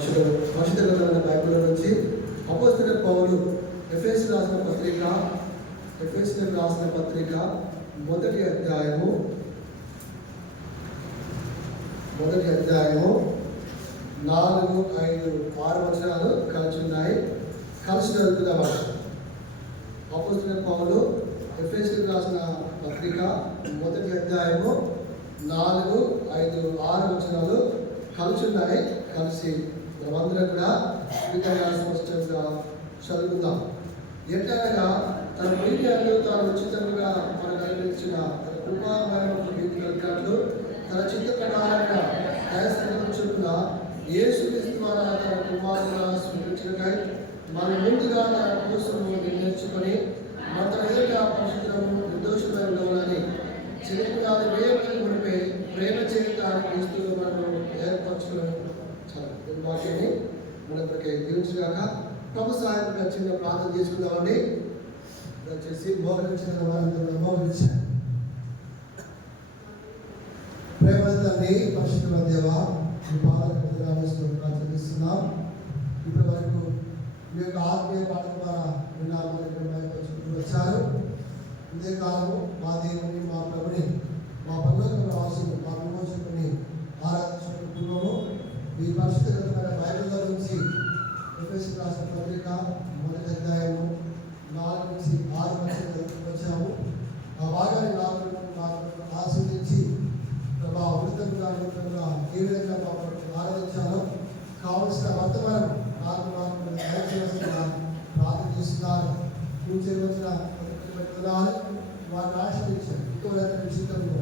పరిశుద్ధ గ్రంథమైన బైబిల్ నుంచి అపోస్తలుడైన పౌలు ఎఫెసీయులకు రాసిన పత్రిక మొదటి అధ్యాయము 4, 5, 6 వచనాలు కలిసి ఉన్నాయి. కలిసి చదువుకుందాం. అపోస్తలుడైన పౌలు ఎఫెసీయులకు రాసిన పత్రిక మొదటి అధ్యాయము 4, 5, 6 వచనాలు కలిసి ఉన్నాయి. కలిసి మనమందరం కూడా స్పష్టంగా చదువుకుందాం. ఎట్లనగా తన ప్రియతను తాను ఉచితంగా మనకు అనుగ్రహించిన తన కృపామయమైనట్లు తన చిత్త ప్రకారంగా దయసంకల్పించుకున్న యేసుక్రీస్తు ద్వారా తన కుమారుగా స్వీకరించడకై మనం ముందుగా తన కోసము నిర్ణయించుకొని మన తన ఎదుట పరిశుద్ధము నిర్దోషులై ఉండవాలని చిరుపునాది వేయబడిన మునిపే ప్రేమ చేయడానికి క్రీస్తులో మనం ఏర్పరచుకుని వాక్యాన్ని మనందరికీ దీవించుగాక. ప్రభు సహాయంగా చిన్న ప్రార్థన చేసుకుందామండి. దయచేసి మోకరించిన వారందరూ మోకరించారు. ప్రేమ తండ్రి, పరిశుద్ధ దేవా, మీ పాదకు వందనాలు ప్రార్థిస్తున్నాం. ఇప్పటి వరకు మీ యొక్క ఆత్మీయ పాఠం ద్వారా విన్నాము వచ్చారు. ఇదే కాలము మా దేవుని, మా ప్రభుని, మా పరలోక వాసులు, మా విమోచకుని ఆరాధించుకుంటున్నాము. ఈ పరిశుద్ధమైన బైబిల్లో నుంచి ఎఫెసీయులకు రాసిన పత్రిక మొదటి అధ్యాయము 4 నుంచి 6 వరకు వచ్చాము. ఆ భాగాన్ని నాకు ఆస్వాదించి ప్రభా అమృతంగా ఏ విధంగా ఆరాధించాలో కావలసిన వర్తమానం నాకు ప్రార్థన చేస్తున్నారు. కూర్చొని వచ్చిన వారిని ఆశ్రయించారు. ఎక్కువ విషయంలో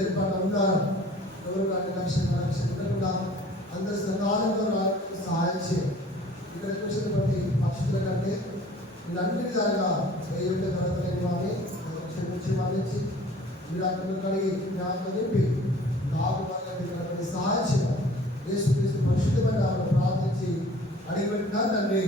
ఏర్పాటు ఉన్నారు. ఎవరు కానీ లక్ష్యంగా అందరి సంఘాలలో సహాయం చేయాలి. ఇక్కడ చూసిన బట్టి పక్షుల కంటే వీళ్ళన్ని విధాలుగా ఏ ఘనత లేని వారిని క్షమించి మరణించి మీరు అక్కడ కలిగి జ్ఞాపకం నింపి నాకు వాళ్ళకి సహాయం చేయాలి. యేసుక్రీస్తు పరిశుద్ధమైన ప్రార్థించి అడిగిపెట్టినా తండ్రి.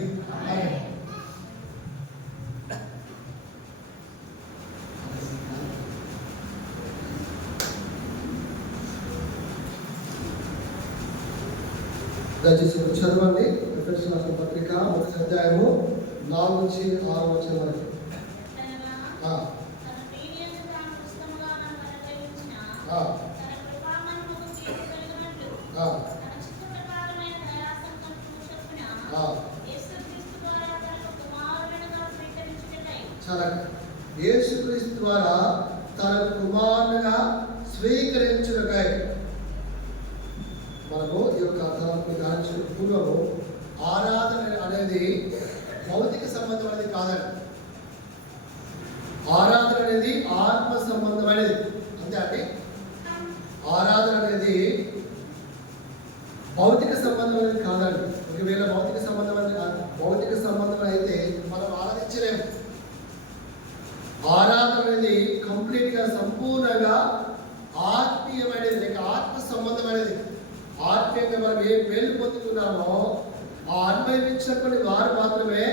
దయచేసి చదవండి. ఎఫెసీయులకు రాసిన పత్రిక మొదటి అధ్యాయము 4 నుంచి 6 వచనం వరకు. చాలా యేసుక్రీస్తు ద్వారా తన కుమారునిగా స్వీకరించుటకై మనము ఈ యొక్క తలంపుని ధ్యానించిన పూర్వము ఆరాధన అనేది భౌతిక సంబంధమైనది కాదండి. ఆరాధన అనేది ఆత్మ సంబంధమైనది. అంతే అండి. ఆరాధన అనేది భౌతిక సంబంధమైనది కాదండి. ఒకవేళ భౌతిక సంబంధం అయితే మనం ఆరాధించలేము. ఆరాధన అనేది కంప్లీట్గా సంపూర్ణంగా ఆత్మీయమైనది, లేక ఆత్మ సంబంధమైనది. ఆత్మీయంగా మనం ఏ మేలు పొందుతున్నామో ఆ అనుభవించినటువంటి వారు మాత్రమే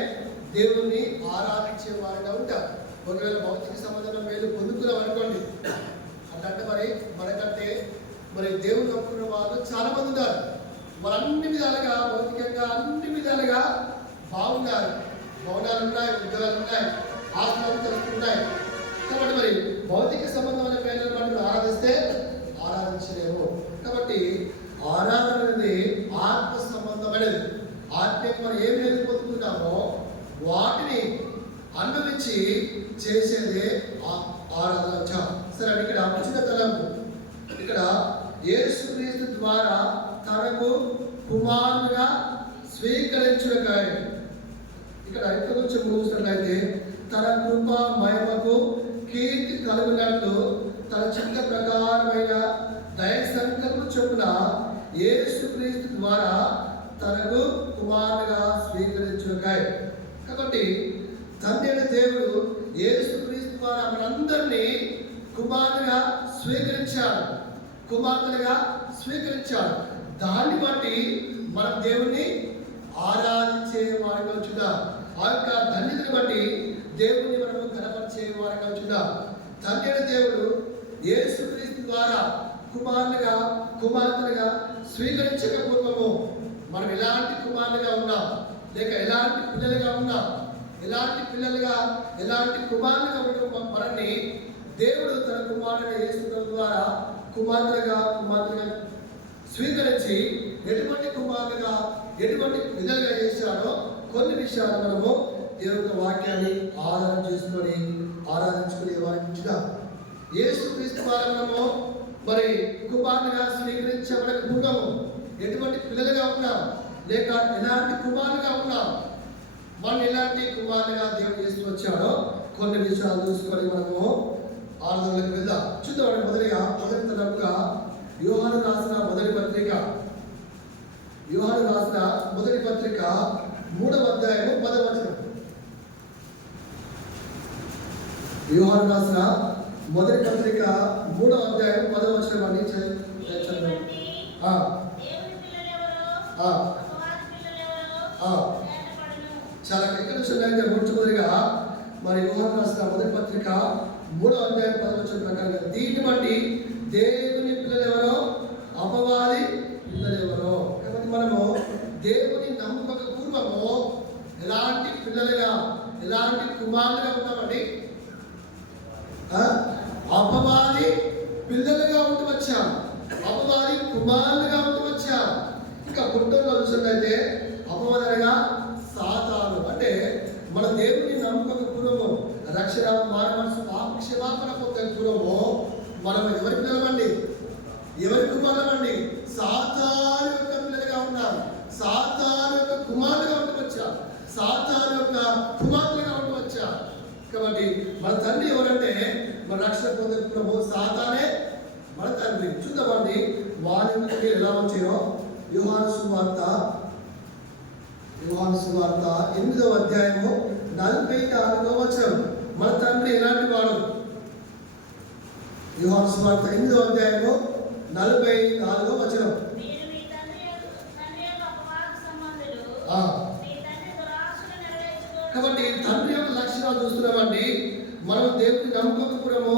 దేవుణ్ణి ఆరాధించే వారిగా ఉంటారు. ఒకవేళ భౌతిక సంబంధంలో మేలు పొందుకున్నాం అనుకోండి, అంటే మనకంటే దేవుడు నమ్ముకున్న వాళ్ళు చాలా మంది ఉన్నారు. మరి అన్ని విధాలుగా భౌతికంగా అన్ని విధాలుగా బాగున్నారు. భవనాలు ఉన్నాయి, ఉద్యోగాలు ఉన్నాయి, ఆత్మహత్యలు ఉన్నాయి. కాబట్టి భౌతిక సంబంధమైన పేర్లను మనం ఆరాధిస్తే ఆరాధించలేము. కాబట్టి ఆరాధన అనేది ఆత్మ సంబంధమైనది. ఆత్మీయంగా మనం ఏమి పొందుతున్నామో వాటిని అనుభవించి చేసేదే ఆరాధన. సరే, ఇక్కడ ఉచిత తలంపు. ఇక్కడ యేసుక్రీస్తు ద్వారా తనకు కుమారునిగా స్వీకరించుటకై, ఇక్కడ ఇంత కొంచెం చూసినట్లయితే తన కృప మహిమకు కీర్తి కలుగునట్లు తన చిత్త ప్రకారమైన దయ సంకల్పం చొప్పున యేసుక్రీస్తు ద్వారా తనకు కుమారునిగా స్వీకరించుటకై. కాబట్టి తండ్రి అయిన దేవుడు యేసుక్రీస్తు ద్వారా మనందరినీ కుమారునిగా స్వీకరించాడు, కుమార్తెలుగా స్వీకరించాడు. దాన్ని బట్టి మనం దేవుణ్ణి ఆరాధించే వారిగా వచ్చుదా, ఆ యొక్క ధన్యతని బట్టి దేవుణ్ణి మనము కనపరిచే వారిగా వచ్చుదా. తండ్రి అయిన దేవుడు యేసుక్రీస్తు ద్వారా కుమారునిగా కుమార్తెలుగా స్వీకరించక పూర్వము మనం ఎలాంటి కుమారులుగా ఉన్నాం, లేక ఎలాంటి పిల్లలుగా ఉన్నాం, ఎలాంటి కుమారులుగా ఉండడం మనల్ని దేవుడు తన కుమారుడుగా యేసు ద్వారా కుమార్తెగా స్వీకరించి ఎటువంటి కుమారులుగా ఎటువంటి పిల్లలుగా చేశాడో కొన్ని విషయాలు మనము దేవుని వాక్యాన్ని ఆరాధించుకునే వారించిగా యేసుక్రీస్తు మనము మరి కుమారులుగా స్వీకరించబడక పూర్వము ఎటువంటి పిల్లలుగా ఉన్నాం, లేక ఎలాంటి కుమారులుగా ఉన్నాం, మనం ఎలాంటి కుమారులుగా దేవుడు చేస్తూ వచ్చాడో కొన్ని విషయాలు చూసుకొని మనము ఆరాధనలకు వెళ్దాం. చూద్దాం. మొదటి తరపుగా యోహాను రాసిన మొదటి పత్రిక 3వ అధ్యాయము 10వ వచనం. యోహాను రాసిన మొదటి పత్రిక 3వ అధ్యాయం 10వ వచనం అని చాలా ఎక్కడ చూడండి. మొట్టమొదటిగా మరి యోహాను రాసిన మొదటి పత్రిక 3వ అధ్యాయం 10వ వచనం ప్రకారంగా దీన్ని బట్టి దేవుని పిల్లలెవరో అపవాది పిల్లలెవరో. కాబట్టి మనము దేవుని నమ్మక పూర్వము ఎలాంటి పిల్లలుగా ఎలాంటి కుమారులుగా ఉన్నామండి. అపవాది పిల్లలుగా ఉంటూ వచ్చాం, అపవాది కుమారులుగా ఉంటూ వచ్చాం. ఇంకా పుట్టంలో చూసినట్లయితే అపవాదనగా సాతాను అంటే మన దేవుని నమ్మక పూర్వము రక్షణ మానవనసు క్షమాపణ పొందే పూర్వము మనం ఎవరి పిల్లలమండి, ఎవరి కుమారులమండి? సాతాను యొక్క పిల్లలుగా ఉన్నాం, సాతాను యొక్క కుమారులుగా ఉంటూ వచ్చాం, సాతాను యొక్క కుమార్తెలుగా ఉంటూ వచ్చాం. కాబట్టి మన తండ్రి ఎవరంటే మన రక్షణ పొందే ప్రభు సాతానే మన తండ్రి. చూద్దామండి వారి ఎలా వచ్చాయో. యోహాను సువార్త 8వ అధ్యాయము 44వ వచనం. మన తండ్రి ఎలాంటి వాడు? యోహాను సువార్త 8వ అధ్యాయము 44వ వచనం. కాబట్టి తండ్రి యొక్క లక్షణాలు చూస్తున్నామండి. మనం దేవుని నమ్మకపురము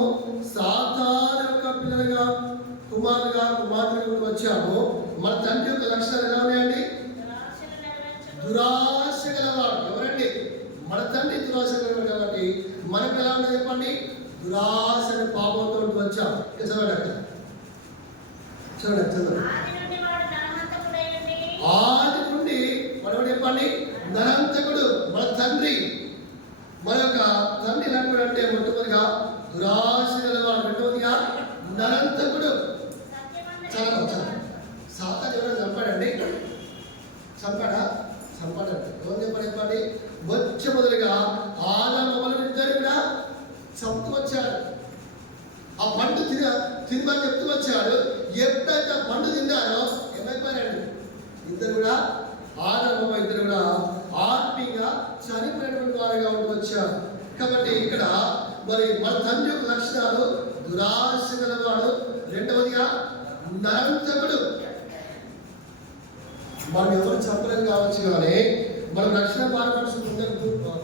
సాతాను యొక్క పిల్లలుగా కుమార్తెలుగా వచ్చాము. మన తండ్రి యొక్క లక్షణాలు ఎలా ఉన్నాయండి? దురాశ గలవాడు. ఎవరండి? మన తండ్రి దురాశ గలవాడు. కాబట్టి మనకు ఎలా ఉన్నది చెప్పండి? దురాశని పాపంతో వచ్చాం. చదవండి. ఆది నుండి మనం చెప్పండి ధనంతకుడు మన తండ్రి. మన యొక్క తండ్రి ఎలాంటి అంటే మొట్టమొదటిగా దురాశ గలవాడు, రెండవదిగా ధనంతకుడు. సాతాను ఎవరైనా చంపాడండి? చంపాడండి. ఎవరు చెప్పండి? మొట్టమొదటిగా ఆదాము అవ్వలను ఇద్దరు కూడా చంపుతూ వచ్చాడు. ఆ పండు తినమని చెప్తూ వచ్చాడు. ఎప్పుడైతే ఆ పండు తిన్నారో ఏమైపోయారండి? ఇద్దరు కూడా ఆదాము ఇద్దరు కూడా ఆత్మీయంగా చనిపోయినటువంటి వారిగా ఉంటూ వచ్చారు. కాబట్టి ఇక్కడ మరి మన తండ్రి యొక్క లక్షణాలు దురాశ గలవాడు, రెండవదిగా నరంతకుడు. మనం ఎవరు చంపలేదు కావచ్చు, కానీ మనం రక్షణ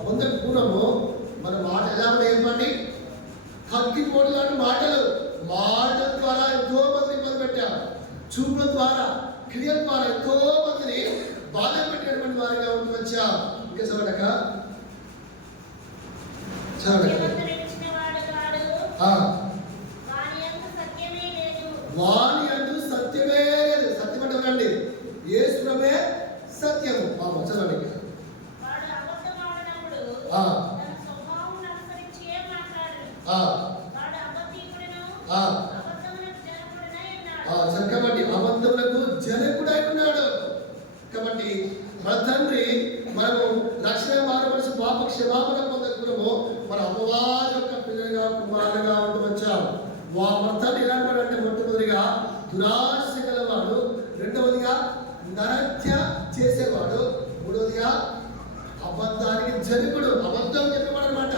పొందక పూర్వము మన మాట ఎలా ఉన్నాయి చెప్పండి? కత్తిపోటు లాంటి మాటల ద్వారా ఎంతో మంది ఇబ్బంది పెట్టారు. చూపుల ద్వారా, క్రియల ద్వారా ఎంతో మందిని బాధ పెట్టేటువంటి వారిగా ఉంటూ వచ్చా. ఇంకా చదవక వాని అందు సత్యమే లేదు. సత్యం అంటే ఎవరండి? యేసువే సత్యము. చదవండి. కాబట్టి అబద్ధములకు జనకుడై ఉన్నాడు. కాబట్టి మన తండ్రి మనము రక్షణ మానవలసి పాప క్షమాపణ పొందకూడము మన అమ్మవారి యొక్క పిల్లలుగా కుమారులుగా ఉంటూ వచ్చాము. మన తండ్రి ఎలాంటి వాడు అంటే మొట్టమొదటిగా దురాశ గలవాడు, రెండవదిగా నరత్య చేసేవాడు, మూడవదిగా అబద్ధానికి జనకుడు. అబద్ధం చెప్పేవాడు అనమాట.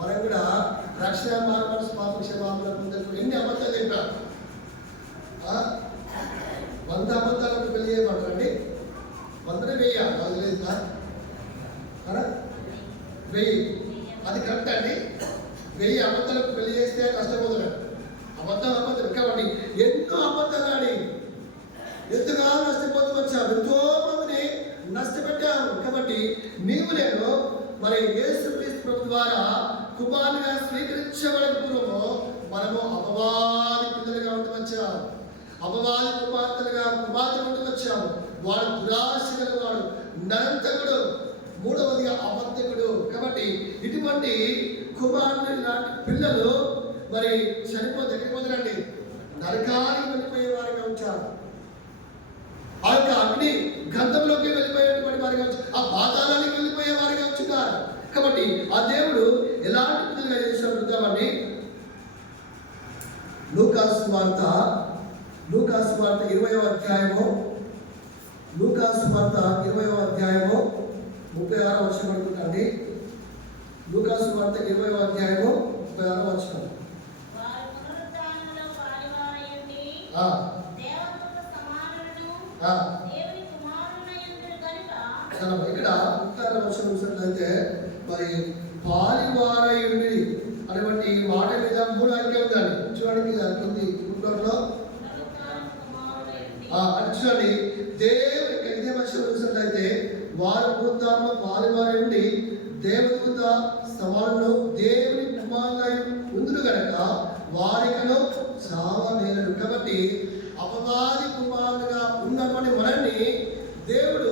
మనం కూడా రక్షణ మానవలసి పాప క్షమాపణ పొందకూడదు. ఎన్ని అబద్ధాలు చెప్పారు? 100 అబద్ధాలకు పెళ్లి చేయమంటారండి. 100 వెయ్యాలి, అది లేదు సార్. 1000 అది కరెక్ట్ అండి. 1000 అబద్ధాలకు పెళ్లి చేస్తే కష్టపోతున్నాడు. అబద్ధం కాబట్టి ఎన్నో అబద్ధాలు ఆడి ఎంతగా నష్టపోతున్నాడు. ఎంతో మందిని నష్టపెట్టాము. కాబట్టి నీవు నేను మరి యేసుక్రీస్తు ప్రభు ద్వారా కుమారునిగా స్వీకరించబడిన పూర్వము మనము అపవాది పిల్లలుగా ఉంటూ వచ్చాము, అపవాది కుమార్తెలు ఉంటూ వచ్చాము. వాడు దురాశ గలవాడు, నరంతకుడు, మూడవదిగా అబద్ధకుడు. కాబట్టి ఇటువంటి కుమారుని లాంటి పిల్లలు మరి చనిపోతే ఎక్కడిపోతారండి? నరకానికి వెళ్ళిపోయే వారిగా ఉంచారు. ఆ యొక్క అగ్ని గంధంలోకి వెళ్ళిపోయేటువంటి వారిగా వచ్చి ఆ పాతాళానికి వెళ్ళిపోయే వారిగా వచ్చున్నారు. కాబట్టి ఆ దేవుడు ఎలాంటి పిల్లలుగా చేశాడు చూద్దామండి. లూకాసు వార్త 20వ అధ్యాయము, లూకాసు వార్త 20వ అధ్యాయము 36వ వచనం అనుకుంటండి. లూకాసు వార్త 20వ అధ్యాయము 36వ వచనం. ఇక్కడ 36వ వచనం చూసినట్లయితే మరి పాలివారయుడి అటువంటి మాట మీద 3 అంకె ఉందండి. చూడండి కింది కుట్లలో చూడండి. దేవుడికి ఇదే వర్షం చూసినట్లయితే వారు పునరుద్ధానము పాలివారయుడి దేవదూత సమానులు దేవుని కుమారులై ఉందురు గనక వారికను చావనేరడు. కాబట్టి అపవాది కుమారులుగా ఉన్నటువంటి మనల్ని దేవుడు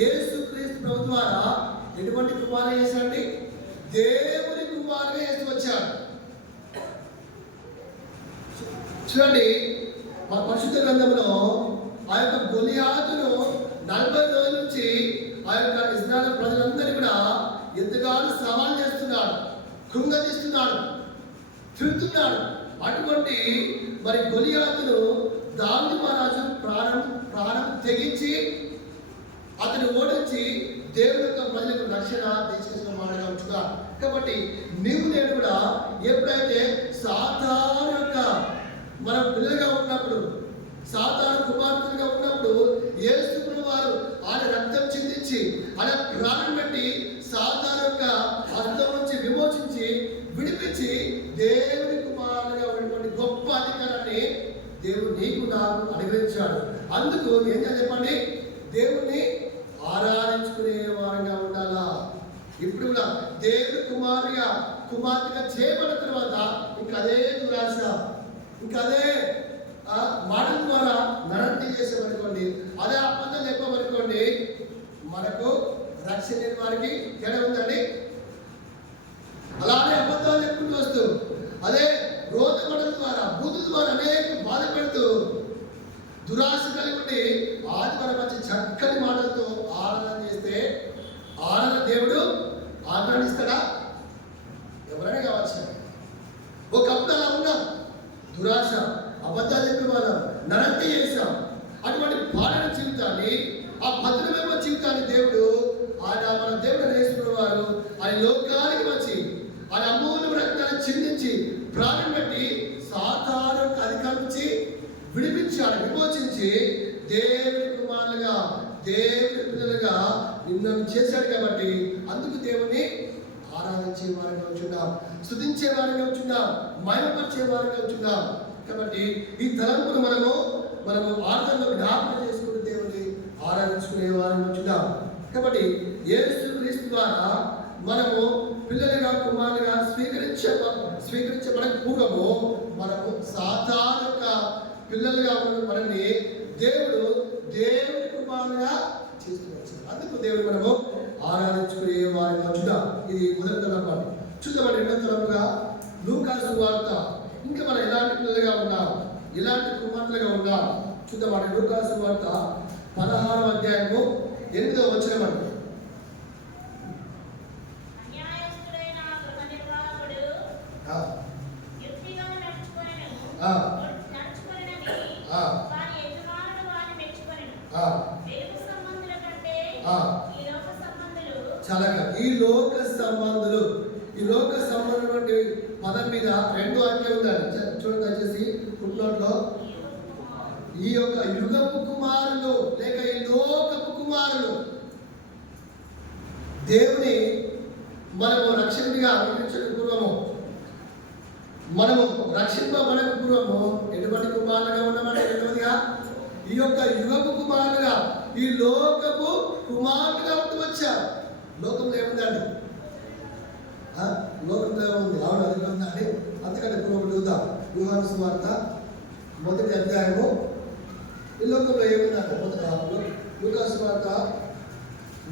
యేసుక్రీస్తు ప్రభు ద్వారా ఎటువంటి కుమారులు చేశాడండి? దేవుని కుమారుగా వేసి వచ్చాడు. చూడండి, మా పరిశుద్ధ గ్రంథంలో ఆ యొక్క గొలియాతును 40 రోజుల నుంచి ఆ యొక్క ఇశ్రాయేలు ప్రజలందరినీ కూడా ఎంతగానో సవాల్ చేస్తున్నాడు, కృంగదీస్తున్నాడు, తిరుగుతున్నాడు. అటువంటి మరి గొలియాతును దావీదు మహారాజు ప్రాణం తెగించి అతను ఓడించి దేవుని యొక్క ప్రజలకు రక్షణ దేశించిన మాటగా ఉంచుగా. కాబట్టి నీవు నేను కూడా ఎప్పుడైతే సాతాను యొక్క మనం పిల్లలుగా ఉన్నప్పుడు, సాతాను కుమార్తెలుగా ఉన్నప్పుడు యేసు వారు ఆయన రక్తం చిందించి ఆయన ప్రాణం పెట్టి సాతాను యొక్క హస్తం నుంచి విమోచించి విడిపించి దేవుని కుమారులుగా ఉన్నటువంటి గొప్ప అధికారాన్ని దేవుడు నీకు నాకు అనుగ్రహించాడు. అందుకు ఏం చేయాలి చెప్పండి? దేవుణ్ణి ఆరాధించుకునే వారిగా ఉండాలా. ఇప్పుడు కూడా దేవుని కుమార్తెగా చేయబడిన తర్వాత ఇంకా అదే దురాశ, ఇంకా అదే మాటల ద్వారా నరటి చేసామనుకోండి, అదే అబద్ధం చెప్పమనుకోండి, మనకు రక్షణ లేని వారికి తేడా ఉందండి. అలానే అబద్ధాలు చెప్పుకుంటూ వస్తూ అదే రోతపడల ద్వారా బూతుల ద్వారా అనేక బాధ పెడుతూ దురాశ కలిగి ఉండి ఆదివారం మంచి చక్కని మాటలతో ఆరాధన చేస్తే ఆరాధన దేవుడు ఆరాధిస్తాడా? ఎవరైనా కావచ్చు. ఒకప్పుడు అలా ఉన్నాం, దురాశ, అబద్ధాలు చెప్పే వాళ్ళం, నరత్తి చేశాం. అటువంటి పాలన జీవితాన్ని, ఆ భద్రమైన జీవితాన్ని దేవుడు ఆయన మన దేవుడు నేర్చుకున్న వారు ఆయన లోకానికి వచ్చి ఆయన అమూల్య రక్తాన్ని చిందించి ప్రాణం పెట్టి సాతాను అధికారం నుంచి విడిపించాడు, విమోచించి దేవుని కుమారులుగా దేవుని పిల్లలుగా నిన్ను చేశాడు. కాబట్టి అందుకు దేవుని ఆరాధించే వారిగా వచ్చున్నాం, స్తుతించే వారిగా వచ్చున్నాం, మహిమపరిచే వారిగా వచ్చున్నాం. కాబట్టి ఈ తలంపును మనము ఆరాధనలో జ్ఞాపకం చేసుకుని దేవుని ఆరాధించుకునే వారిగా వచ్చున్నాం. కాబట్టి యేసుక్రీస్తు ద్వారా మనము పిల్లలుగా కుమారులుగా స్వీకరించబడక పూర్వము మనము సాతాను యొక్క పిల్లలుగా ఉన్న మనల్ని దేవుడు దేవుని కుమారులుగా చేసుకుని అందుకు దేవుడు మనము ఆరాధించుకునే వారిగా చూద్దాం. ఇది మొదటి తలంపాలి. చూద్దాం రెండో తలంపుగా లూకాసు వార్త. ఇంకా మనం ఎలాంటి పిల్లలుగా ఉన్నాం, ఎలాంటి కుమార్తెలుగా ఉన్నాం చూద్దాం. లూకాసు వార్త 16వ అధ్యాయము 8వ వచనం అండి. చలక ఈ లోక సంబంధులు, ఈ లోక సంబంధం పదం మీద 2 అంకె ఉందండి. చూడండి దయచేసి ఫుట్నోట్లో. ఈ యొక్క యుగపు కుమారులు లేక ఈ లోకపు కుమారులు దేవుని మనము రక్షకుడిగా అంగీకరించక పూర్వము, మనము రక్షింపబడక పూర్వము ఎటువంటి కుమారులుగా ఉన్నామంటే రెండవదిగా ఈ యొక్క యుగపు కుమారులుగా ఈ లోకపు కుమారుడుగా ఉంటూ వచ్చారు. లోకంలో ఏముందండి? లోకంలో ఏముంది? అవును, అది ఉందండి. అందుకని ఇప్పుడు ఒకటి చూద్దాం. యోహాను సువార్త 1వ అధ్యాయము. ఈ లోకంలో ఏముందండి? యోహాను సువార్త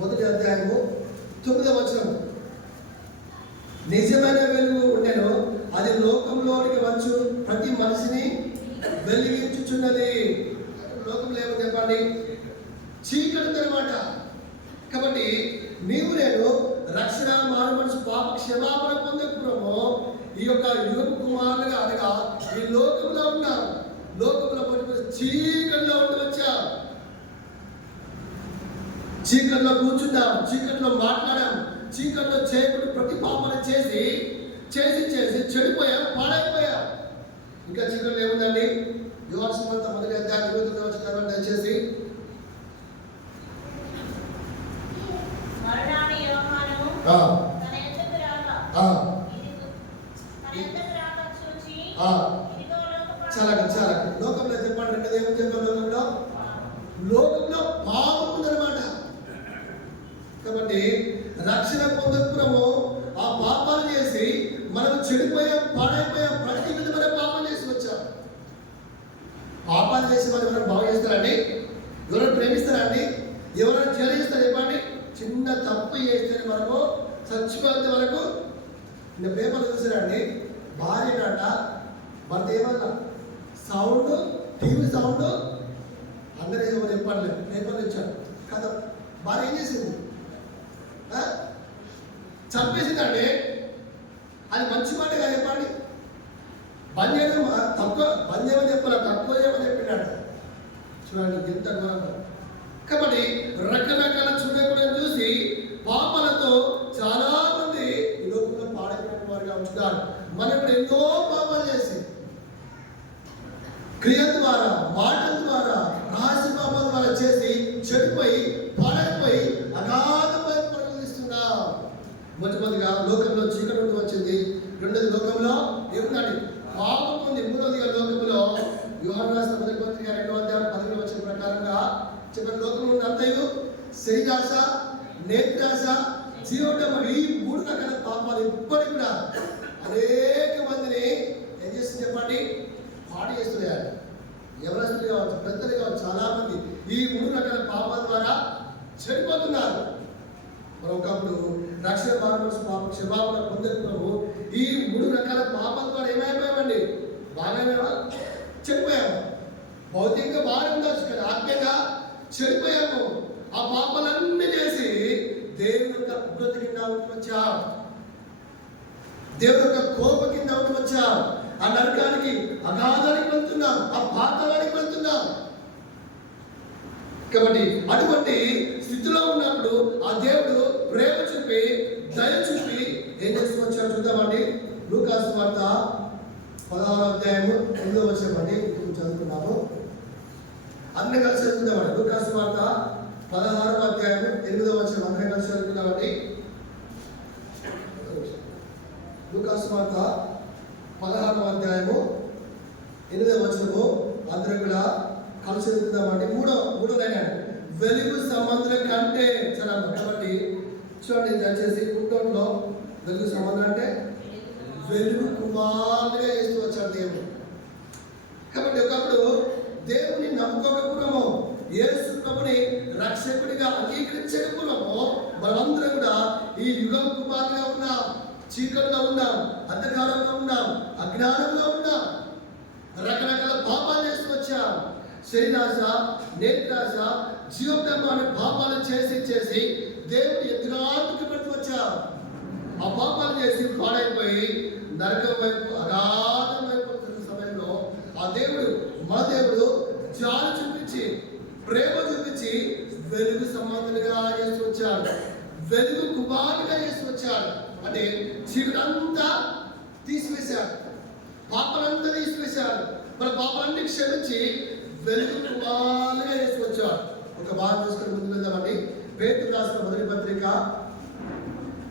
1వ అధ్యాయము 9వ వచనం. నిజమైన వెలుగు ఉండెను, అది లోకంలోనికి వచ్చు ప్రతి మనిషిని వెలిగించుచున్నది. లోకంలో ఏమో చెప్పండి? చీకటి అన్నమాట. కాబట్టి నీవు నేను రక్షణ మారు మనసు పాప క్షమాపణ పొందకపోవడము ఈ యొక్క యుగ కుమారులుగా అనగా ఈ లోకంలో ఉన్నాం. లోకంలో చీకటిలో ఉండవచ్చా? చీకటిలో కూర్చున్నాం, చీకటిలో మాట్లాడాం, చీకటిలో చేయకుండా ప్రతి పాపన చేసి చేసి చేసి చెడిపోయాం, పాడైపోయాం. ఇంకా చీకటిలో ఏముందండి? యోహాను సువార్త 1వ అధ్యాయం 29వ వచనం దయచేసి. చాలా లోకంలో చెప్పండి, రెండోది ఏమని చెప్పారు? లోకంలో పాపం ఉందన్నమాట. కాబట్టి రక్షణ పొందకపోవడము ఆ పాపాలు చేసి మనం చెడిపోయాం, పాడైపోయాం, ప్రతి విధమైన పాపం చేసి వచ్చాం. పాపాలు చేసి మనం ఎవరైనా బాగు చేస్తారండి? ఎవరైనా ప్రేమిస్తారండి? ఎవరైనా చేస్తారు చెప్పండి? చిన్న తప్పు చేస్తే మనము చచ్చిపోతే వరకు. ఇంకా పేపర్లు చూసారండి, భార్య నాట భర్త ఏమన్నా సౌండ్, టీవీ సౌండ్, అందరూ ఎవరు చెప్పండి పేపర్లు ఇచ్చారు కదా. భార్య ఏం చేసింది? చంపేసిందండి. అది మంచి మాట కదా చెప్పండి? బంద్ చేయడం తక్కువ, బంద్ చేయమని చెప్పాలి, తక్కువ చేయమని చెప్పినాడు. చూడండి ఎంత ఘోరం. కాబట్టి రకరకాల చూడకూడదు చూసి పాపాలతో చాలా మంది ఈ లోకంలో పాడైపోయిన వారుగా ఉంటున్నారు. మనం ఇప్పుడు ఎన్నో పాపాలు చేసి క్రియ ద్వారా, మాటల ద్వారా, రహస్య పాపాల ద్వారా చేసి చెడిపోయి పాడైపోయి అగాధమైన పరిగణిస్తున్నాం. మొట్టమొదటిగా లోకంలో చీకటి ఉండి వచ్చింది. రెండోది లోకంలో ఏముందండి? పాపం ఉంది. మూడోదిగా లోకంలో యోహాను రాసిన 1వ పత్రిక 2వ అధ్యాయం 11వ వచనం ప్రకారంగా చెప్పిన లోకంలో ఉన్న అంతయు శరీరాశ, నేత్రాశ, జీవోటము, ఈ 3 రకాల పాపాలు ఇప్పటికి కూడా అనేక మందిని ఏం చేస్తుంది చెప్పండి? పాడు చేస్తున్నాయి. ఎవరస్తులు కావచ్చు, పెద్దలు కావచ్చు, చాలా మంది ఈ 3 రకాల పాపాల ద్వారా చెడిపోతున్నారు. మరి ఒకప్పుడు రక్షణ మానసు పాప క్షమాపణ పొందుతున్నాము. ఈ 3 రకాల పాపాల ద్వారా ఏమైపోయామండి? బాగా చెడిపోయాము. భౌతికంగా బాగా ఉండొచ్చు కానీ ఆత్మీయంగా చెడిపోయాము. ఆ పాపాలన్నీ చేసి దేవుని యొక్క ఉగ్రత కింద వచ్చాం, దేవుని యొక్క కోప కింద వచ్చాం. ఆ నరకానికి, అగాధానికి వెళ్తున్నాం, ఆ పాతాళానికి వెళ్తున్నాం. కాబట్టి అటువంటి స్థితిలో ఉన్నప్పుడు ఆ దేవుడు ప్రేమ చూపి, దయ చూపి ఏం చేస్తూ వచ్చాడు చూద్దామండి. లూకా సువార్త 16వ అధ్యాయము 8వ వచనం అండి చదువుతున్నాము. అన్ని కలిసి చదువుతామండి. లూకా సువార్త 16వ అధ్యాయము 8వ వచనం అందరం కలిసి చదువుతున్నామండి. లూకా సువార్త 16వ అధ్యాయము 8వ వచనము అందరం కూడా కలిసి చదువుతామండి. మూడో లైన్ వెలుగు సంబంధుల కంటే చాలా. కాబట్టి చూడండి దయచేసి పుట్టంలో వెలుగు సంబంధం అంటే వెలుగు కుమారుగా వేస్తూ వచ్చాడు దేవుడు. కాబట్టి ఒకప్పుడు దేవుని నమ్ముకోకపోవడము, యేసు ప్రభుని రక్షకుడిగా అంగీకరించకపోవడము, మనందరం కూడా ఈ యుగం కుమారుగా ఉన్నాం, చీకటిలో ఉన్నాం, అంధకారంలో ఉన్నాం, అజ్ఞానంలో ఉన్నాం, రకరకాల పాపాలు చేస్తూ వచ్చాం. శరీరాశ, నేత్రాశ, జీవోటము అనే పాపాలు చేసి చేసి దేవుడు ఎదురానికి పెడుతూ వచ్చాం. ఆ పాపాలు చేసి పాడైపోయి నరకం వైపు, అగాధం వైపు సమయంలో ఆ దేవుడు, మన దేవుడు జాలి చూపించి, ప్రేమ చూపించి వెలుగు సంబంధులుగా చేస్తూ వచ్చాడు, వెలుగు కుమారుగా చేస్తూ వచ్చాడు. అంటే చీకటంతా తీసివేశాడు, పాపాలంతా తీసివేశాడు, మన పాపాలన్నీ క్షమించి వెలుగు కుమారుగా చేస్తూ వచ్చాడు. ఒక భాగం చూసుకుని ముందుకు వెళ్దామండి. పేతురు రాసిన 1వ పత్రిక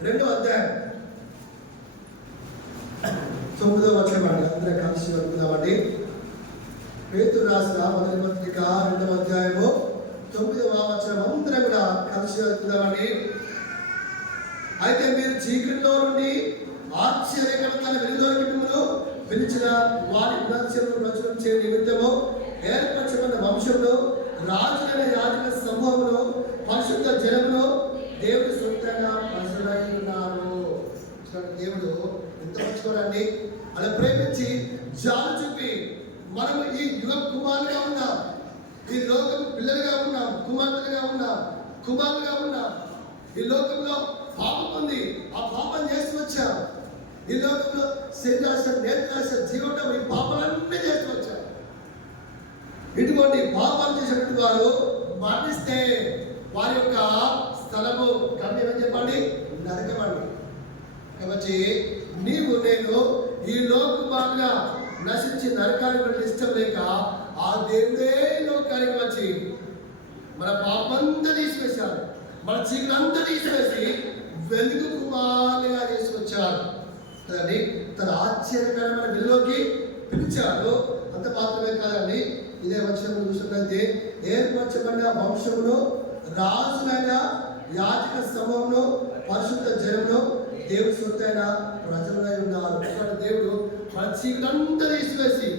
2వ అధ్యాయం 9వ వచనం అండి. అందరం కలిసి వెళ్తున్నామండి. పేతురు రాసిన 1వ పత్రిక 2వ అధ్యాయము 9వ వచనం అందరం కూడా కలిసి వెళ్తున్నామండి. అయితే మీరు చీకటిలో నుండి ఆశ్చర్యకరమైన వెలుగులోకి మిమ్మల్ని పిలిచిన వారి గుణాత్మను ప్రచురం చేయ నిమిత్తము ఏర్పరచబడిన వంశంలో రాజులైన యాజక సమూహంలో పరిశుద్ధ జనములో దేవుడు సొంతంగా ప్రజలై ఉన్నారు. దేవుడు ఎంత మంచివాడండి. అలా ప్రేమించి జాలు చూపి మనము ఈ యుగ కుమారులుగా ఉన్నాం, ఈ లోకం పిల్లలుగా ఉన్నాం, కుమార్తెలుగా ఉన్నాం, కుమారులుగా ఉన్నాం. ఈ లోకంలో పాపం ఉంది, ఆ పాపం చేస్తూ వచ్చాం. ఈ లోకంలో శరీరాశ, నేత్రాశ, జీవటం, ఈ పాపాలన్నీ చేస్తూ వచ్చాం. ఇటువంటి పాపాలు చేసినటువంటి వారు మరణిస్తే వారి యొక్క స్థలము గమ్యం చెప్పండి, నరకమండి. కాబట్టి నీవు నేను ఈ లోకమాలుగా నశించి నరకానికి వెళ్ళి ఇష్టం లేక ఆ దేవుడే లోకానికి వచ్చి మన పాపంతా తీసివేశారు, మన చీకలంతా తీసివేసి వెలుగు కుమారులుగా తీసుకొచ్చారు కదండి. తన ఆశ్చర్యకరమైన వెలుగులోకి పిలిచారు. అంత మాత్రమే కాదండి, ఇదే వచనం చూసినట్లయితే ఏర్పరచబడిన వంశంలో రాజులైన యాజక సమూహంలో పరిశుద్ధ జనంలో దేవుడు సొత్తైన ప్రజలై ఉన్నారు. దేవుడు మన చీకలంతా తీసివేసి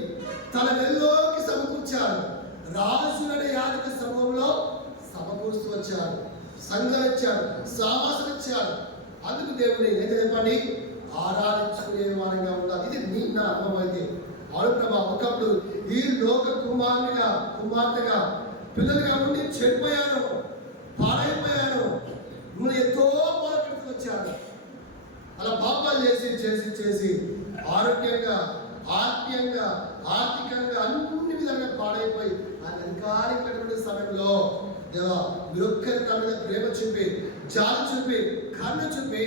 తన వెలుగులోకి సమకూర్చారు. రాజులైన యాజక సమూహంలో సమకూరుస్తూ వచ్చారు, సంఘం ఇచ్చాడు, సాహసం ఇచ్చాడు. అందుకు దేవుడిని ఏదో చెప్పండి, ఆరాధించుకునే వారిగా ఉండాలి. ఇది నీ నా అనుభవం. అయితే అవును ప్రభా, ఒకప్పుడు ఈ లోక కుమారునిగా కుమార్తెగా పిల్లలుగా ఉండి చెడిపోయాను, పాడైపోయాను, నువ్వు ఎంతో బాధపెడుతూ వచ్చాను. అలా పాపాలు చేసి చేసి చేసి ఆరోగ్యంగా, ఆత్మీయంగా, ఆర్థికంగా అన్ని విధంగా పాడైపోయి ఆ అధికారికటువంటి సమయంలో దేవా మీరొక్కరి నా మీద ప్రేమ చూపి, జాలి చూపి, కన్ను చూపి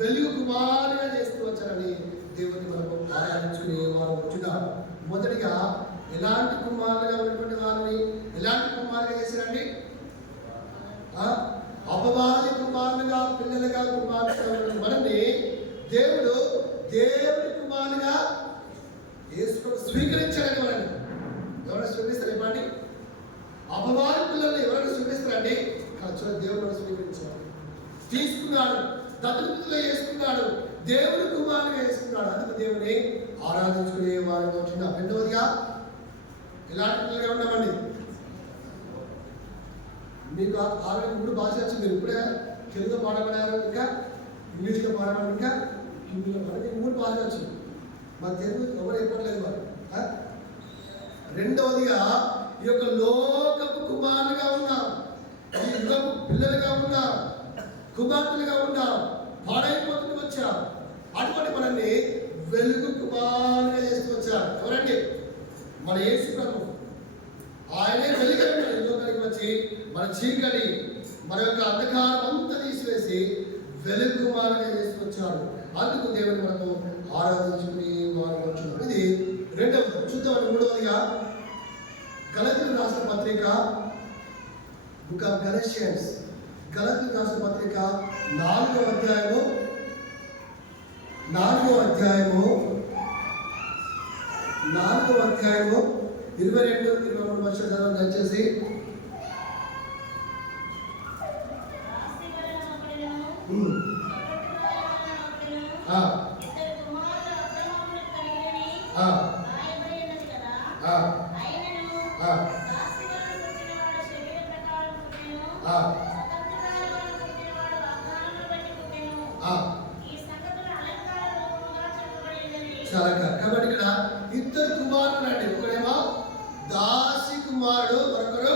వెలుగు కుమారుగా చేస్తూ వచ్చారని దేవుని మనకు ఆరాధించుకునే వారు ఉంటున్నారు. మొదటిగా ఎలాంటి కుమారులుగా ఉన్నటువంటి వారిని ఎలాంటి కుమారుగా చేశారండి? అపవాది కుమారులుగా, పిల్లలుగా, కుమారులుగా మనల్ని దేవుడు దేవుడి కుమారులుగా స్వీకరించాడని మనల్ని ఎవరైనా స్వీకరిస్తారు? ఇవ్వండి, అపవాది పిల్లల్ని ఎవరైనా స్వీకరిస్తారండి? ఖచ్చితంగా దేవుడు స్వీకరించాడు, తీసుకున్నాడు, దత్తపుత్రులుగా చేసుకున్నాడు, దేవుడు కుమారుగా చేసుకున్నాడు. అందుకు దేవుని ఆరాధించుకునే వారు వచ్చిన. రెండవదిగా ఎలాంటి పిల్లలుగా ఉన్నామండి? మీకు ఆల్రెడీ 3 భాషలు వచ్చింది. మీరు ఇప్పుడే తెలుగులో పాడబడారు, ఇంకా ఇంగ్లీష్లో పాడబడి, ఇంకా హిందీలో పాడబడి 3 భాషలు వచ్చింది. మన తెలుగు ఎవరు చెప్పట్లేదు వారు. రెండవదిగా ఈ యొక్క లోకపు కుమారులుగా ఉన్నాం, ఈ యుగపు పిల్లలుగా ఉన్నాం, కుమార్తెలుగా ఉన్నాం, పాడైపోతుంది వచ్చాం. అటువంటి మనల్ని వెలుగు కుమారులుగా చేస్తూ వచ్చారు. ఎవరండి? మన యేసు ప్రభువు. ఆయనే వెలుగైన లోకానికి వచ్చి మన చీకటి, మన యొక్క అంధకారం అంతా తీసివేసి వెలుగు కుమారులుగా చేసుకొచ్చాడు. అందుకు దేవుని మనకు ఆరాధించుకుని వారు వచ్చున్నారు. ఇది రెండవది. చూద్దామని మూడవదిగా గలతీయులకు రాసిన పత్రిక, బుక్ ఆఫ్ గలషియన్స్, గలతీయులకు రాసిన పత్రిక 4వ అధ్యాయము 22-23 వర్షాలు దయచేసి. కాబట్టి ఇక్కడ ఇద్దరు కుమారులు అండి. ఒకడేమో దాసి కుమారుడు, మరొకరు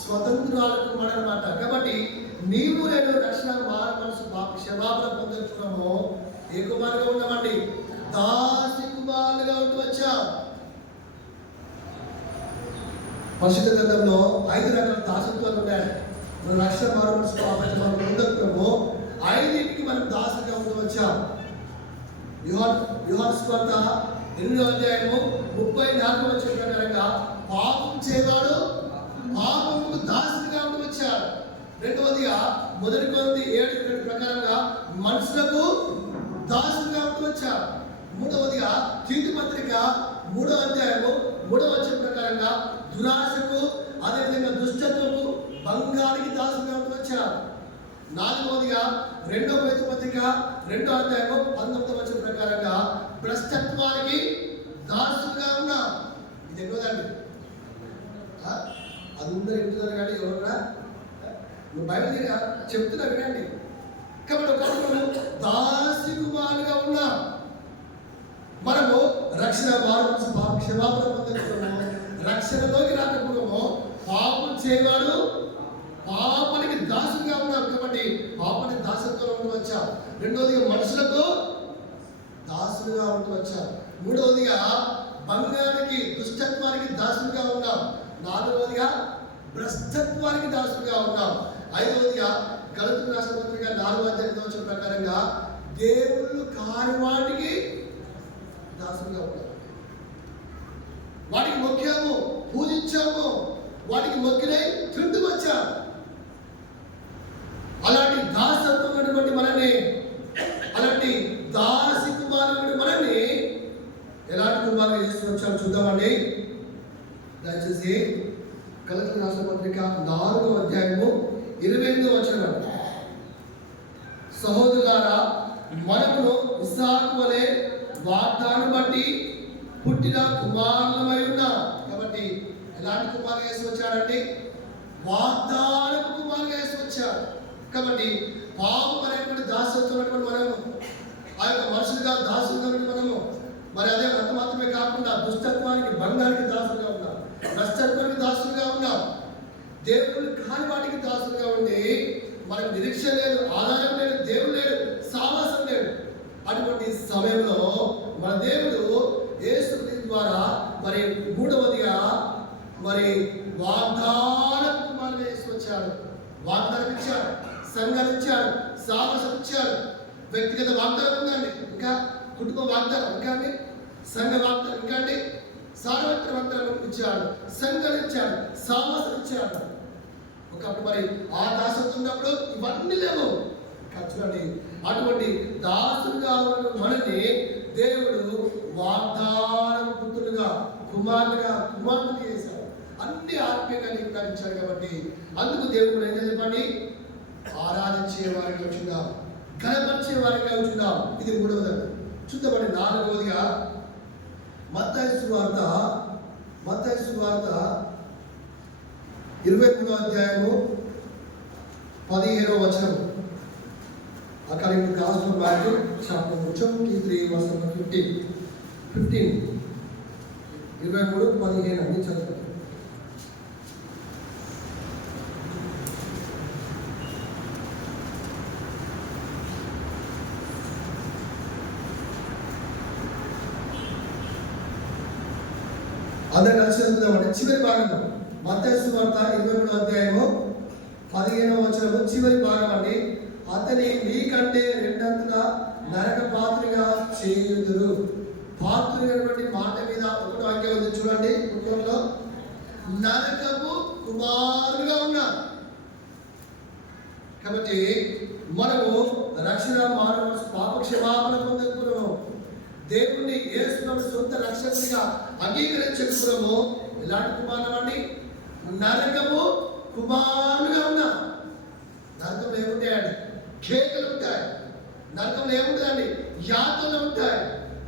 స్వతంత్రాల కుమారుడు అనమాట. కాబట్టి నీవు నేను రక్షణ మారు మనసు క్షమాపణ పొందుతున్నాము. ఏ కుమారుగా ఉన్నామండి? దాసి కుమారులుగా ఉంటూ వచ్చాం. పరిశుద్ధ గ్రంథంలో 5 రకాల దాసత్వాలు ఉన్నాయి. మనం రక్షణ మారు మనసు మనం పొందుతున్నాము. 5టికి మనం దాసుగా ఉంటూ వచ్చాం. యోహాను సువార్త 8వ అధ్యాయము 34వ వచనం ప్రకారంగా పాపం చేయవాడు పాపముకు దాసుడిగా ఉంటూ వచ్చాడు. రెండవదిగా 1 కొరింథీ 7 ప్రకారంగా మనుషులకు దాసుడిగా ఉంటూ వచ్చాడు. మూడవదిగా తీతు పత్రిక 3వ అధ్యాయము 3వ వచనం ప్రకారంగా దురాశకు అదేవిధంగా దుష్టత్వపు బంగానికి దాసులుగా ఉంటూ వచ్చారు. నాలుగవదిగా 2వ పేతురు పత్రిక 2వ అధ్యాయము 19వ వచనం ప్రకారంగా భ్రష్టత్వానికి దాసులుగా ఉన్నాం. ఇది ఎన్నోదండి? అందరూ వింటున్నారు కానీ ఎవరున్నా నువ్వు బైబిల్ చెప్తున్నా వినండి. కాబట్టి ఒకప్పుడు దాసి కుమారుగా ఉన్నాం. మనము రక్షణ క్షమాపణ పొందుతున్నాము. రక్షణలోకి రాకపోవడము పాపం చేయవాడు పాపానికి దాసుగా ఉన్నాం. కాబట్టి పాపానికి దాసత్వంలో ఉంటూ వచ్చాం. రెండవదిగా మనుషులకు దాసులుగా ఉంటూ వచ్చాం. మూడవదిగా బంగారానికి దుష్టత్వానికి దాసులుగా ఉన్నాం. నాలుగవదిగా భ్రష్టత్వానికి దాసులుగా ఉన్నాం. ఐదవదిగా గలతీయులకు రాసిన పత్రిక 4వ అధ్యాయం వచ్చిన ప్రకారంగా దేవుళ్ళు కాని వాటికి దాసులుగా ఉన్నాం. వాటికి మొక్కాము, పూజించాము, వాటికి మొక్కినై తింటూ వచ్చాము. అలాంటి దాసత్వం మనల్ని, అలాంటి దాసి కుమారుడు మనల్ని ఎలాంటి కుమారులు చేస్తూ వచ్చాము చూద్దామండి. దయచేసి గలతీయులకు రాసిన పత్రిక 4వ అధ్యాయము 28వ వచనం. సహోదరులారా, మనమును ఇస్సాకు వలె వాగ్దానం బట్టి పుట్టిన కుమారులమై ఉన్నాం. కాబట్టి ఎలాంటి కుమారులు వేసి వచ్చాడండి? వాగ్దానపు కుమారులు వేసి వచ్చాడు. కాబట్టి పాపం అనేటువంటి దాసత్వం మనము, ఆ యొక్క మనుషులుగా దాసులుగా మనము, మరి అదే అంత మాత్రమే కాకుండా దుష్టత్వానికి బంగానికి దాసులుగా ఉన్నాం, భ్రష్టత్వానికి దాసులుగా ఉన్నాం, దేవుడు కాని వాటికి దాసులుగా ఉండి మనకు నిరీక్షణ లేదు, ఆధారం లేదు, దేవుడు లేడు, సావాసం లేడు. అటువంటి సమయంలో మన దేవుడు యేసు ద్వారా మరి మూడవదిగా మరి వాగ్దాన కుమారులు వేసుకొచ్చాడు. వాగ్దానం ఇచ్చాడు, సంఘాలు ఇచ్చాడు, సావాసం ఇచ్చాడు, వ్యక్తిగత వాగ్దానం ఉందండి, ఇంకా కుటుంబ వాగ్దానం ఇంకా అండి, సంఘ వాగ్దానం ఇంకా అండి, సార్వత్రిక వాగ్దానం ఇచ్చాడు, సంఘాలు ఇచ్చాడు, సావాసం ఇచ్చాడు. ఒకప్పుడు మరి ఆ దాసత్వం ఉన్నప్పుడు ఇవన్నీ లేవు. చూడండి, అటువంటి దాసులుగా ఉన్న మనల్ని దేవుడు వాగ్దానం పుత్రులుగా, కుమారులుగా, కుమార్తెలు చేశాడు. అన్ని ఆత్మీయంగా నింపాదించాడు. కాబట్టి అందుకు దేవుడు ఏం చెప్పండి, ఆరాధించే వారిగా వచ్చిందాం, కనపరిచే వారిగా వచ్చిందాం. ఇది మూడవది. చూద్దామండి. నాలుగవదిగా మత్తయి సువార్త 23వ అధ్యాయము 15వ వచనం. According to Gospel of Matthew, chapter 23, verse number 15. 23:15 అన్ని చదువు. అందరూ కలిసి చదువుదామండి. చివరి భాగం మత్తయి సువార్త 23వ అధ్యాయము 15వ వచనము చివరి భాగం అండి. అతని మీకంటే రెండంతల నరక పాత్రగా చేయుదురు. పాత్రులైనటువంటి మాట మీద ఒకటో వాక్యం ఉంది చూడండి. పుస్తకంలో నరకపు కుమారులుగా ఉన్నాం. కాబట్టి మనము రక్షణ మానవ పాప క్షమాపణ పొందుకున్నాము, దేవుణ్ణి యేసును సొంత రక్షకునిగా అంగీకరించుకున్నాము. ఎలాంటి కుమారులు అండి? నరకపు కుమారులుగా ఉన్నాం. నరకంలో ఏముంటాయండి? కేకలు ఉంటాయి. నరకంలో ఏముంటుందండి? యాతనలు ఉంటాయి.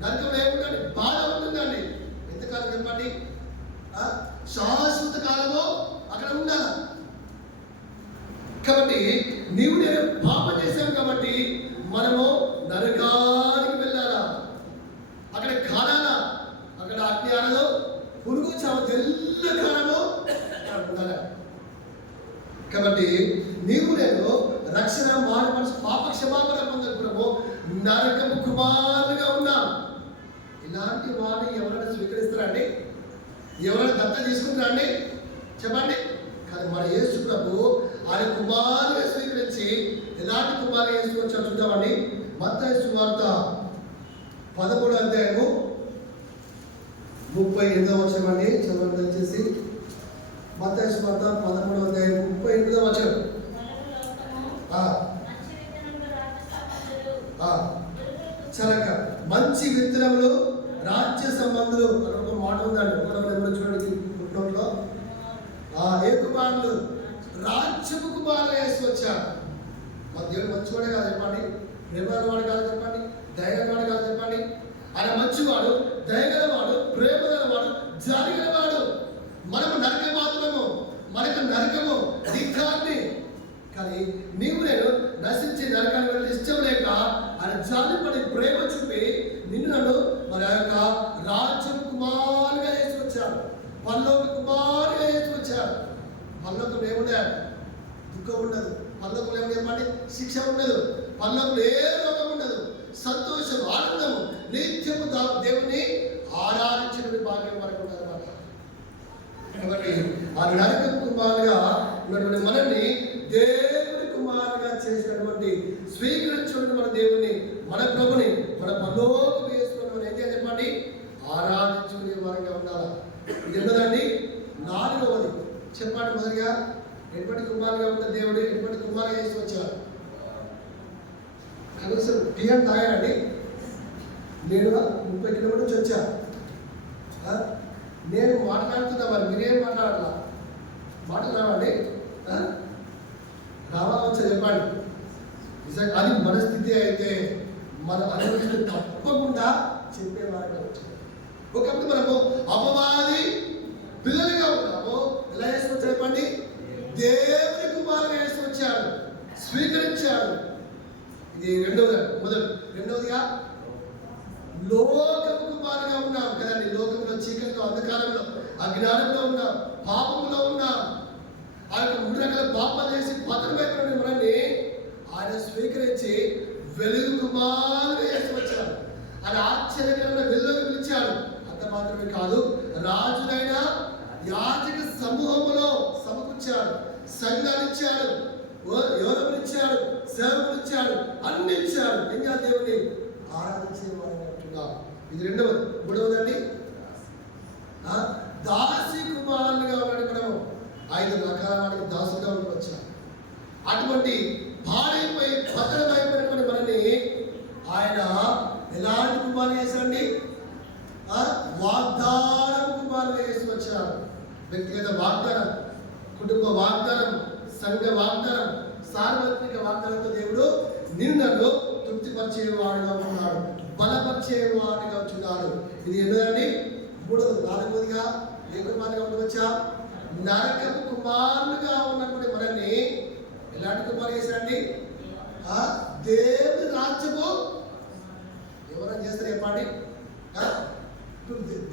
నరకంలో ఏముంటుంది? బాధ ఉంటుందండి. ఎంతకాలం చెప్పండి? శాశ్వత కాలము అక్కడ ఉండాలి. కాబట్టి నీవు నేను పాపం చేశాం కాబట్టి మనము నరకానికి వెళ్ళాలా, అక్కడ కాలాలా, అక్కడ అగ్ని ఆడదు, పురుగు చావ తెల్ల కాలము ఉండాలి. కాబట్టి నీవు నేను రక్షణ మనసు పాప క్షమాపణ పొందుకున్నాము, నరకము కుమారులుగా ఉన్నాం. ఇలాంటి వారిని ఎవరైనా స్వీకరిస్తారండి? ఎవరైనా దత్త తీసుకుంటారండి? చెప్పండి. కానీ మన యేసు ప్రభు ఆయన కుమారుగా స్వీకరించి ఎలాంటి కుమారుగా వేసుకొచ్చారు చూద్దామండి. మత్తయి సువార్త 13వ అధ్యాయము 38వ వచనం అండి. చదవండి దయచేసి. మత్తయి సువార్త 13వ అధ్యాయం 38వ వచనం. చలక మంచి విత్తనములు రాజ్య సంబంధులు ఒక మాట ఉందండి. ఒకటో నెంబర్ చూడండి పుట్టినోట్లో. కుమారులు? రాజ్యపు కుమారులు యేసు వచ్చారు. మా దేవుడు మంచివాడే కాదు చెప్పండి, ప్రేమగల వాడు కాదు చెప్పండి, దయగల వాడు కాదు చెప్పండి. ఆయన మంచివాడు, దయగలవాడు, ప్రేమగలవాడు, జాలిగలవాడు. మనము నరక మాత్రము, మనకు నరకము ధిక్కాన్ని. కానీ నీవు నేను నశించి నరకాన్ని వెళ్ళి ఇష్టం లేక ఆయన జాలిపడి ప్రేమ చూపి నిన్ను నన్ను మరి ఆ యొక్క రాజ్యం కుమారుగా వేసి వచ్చారు, పరలోక కుమారుగా వేసి వచ్చారు. పరలోకం ఏముండే? దుఃఖం ఉండదు. పరలోకం ఏముండే చెప్పండి? శిక్ష ఉండదు. పరలోకంలో ఏ రోగం ఉండదు. సంతోషం, ఆనందము, నిత్యము దేవుని ఆరాధించిన భాగ్యం మనకు ఉండదు అన్నమాట. కాబట్టి ఆ నరక కుమారుగా ఉన్నటువంటి మనల్ని దేవుని కుమారుగా చేసినటువంటి స్వీకరించినటువంటి మన దేవుని, మన ప్రభుని, మన పరలోకం వేసుకుని మనం ఏం చేయాలి చెప్పండి? ఆరాధించుకునే వారిగా ఉండాలి. ఇది ఉన్నదండి. 4వది చెప్పండి. మొదటిగా ఎటువంటి కుమారుగా ఉన్న దేవుడు ఎటువంటి కుమారుగా వేసి వచ్చారు? కనీసం టీఎం తాగారండి. నేను 30 కిలోమీటర్ నుంచి వచ్చా. నేను మాట్లాడుతున్నా, మరి మీరేం మాట్లాడాల? మాట్లాడాలండి. రావా వచ్చా చెప్పండి. నిజంగా అది మన స్థితి అయితే మన అనుభవించిన తప్పకుండా చెప్పేవారిగా వచ్చారు. ఒకప్పుడు మనము అపవాది పిల్లలుగా ఉన్నాము. ఎలా వేసి వచ్చారు చెప్పండి? దేవుని కుమారుగా వేసి వచ్చారు, స్వీకరించారు. ఇది రెండవదిగా లోకము కుమారుగా ఉన్నాం కదండి. లోకంలో చీకటిలో, అంధకారంలో, అజ్ఞానంలో ఉన్నాం, పాపంలో ఉన్నాం. ఆ యొక్క 3 రకాల పాపాలు చేసి పతనమైపోయిన మనల్ని ఆయన స్వీకరించి వెలుగు కుమారుగా వేసి వచ్చారు. ఆయన ఆశ్చర్యకరమైన వెలుగులోకి పిలిచాడు. అంత మాత్రమే కాదు, రాజులైన యాజక సమూహములో సమకూర్చాడు, సంఘాలు ఇచ్చాడు, యోధములు ఇచ్చాడు, సేవకులు ఇచ్చాడు, అన్ని ఇచ్చాడు. ఇంకా దేవుని ఆరాధించే వారిని అంటున్నాం. ఇది రెండవది. మూడవదండి, దాసి కుమారులుగా ఉన్నాడు. మనము 5 రకాల వాటికి దాసుగా ఉండవచ్చాం. అటువంటి భార్యపై భద్రమైపోయినటువంటి మనని ఆయన ఎలాంటి కుమారులు చేశారండి? వాగ్దానం కుమారులు చేసి వచ్చారు. వ్యక్తిగత వాగ్దానం, కుటుంబ వాగ్దానం, సంఘ వాగ్దానం, సార్వత్రిక వాగ్దానంతో దేవుడు నిన్ను తృప్తిపరిచేవాడుగా ఉన్నాడు, బలపరిచేవాడుగా ఉంటున్నాడు. ఇది ఎన్నదండి? 4వదిగా ఏ కుమారుగా ఉండవచ్చా? నరకపు కుమారులుగా ఉన్నటువంటి మనల్ని ఎలాంటి కుమారు చేశారండి? దేవుని రాజ్యము ఎవరైనా చేస్తారు చెప్పండి?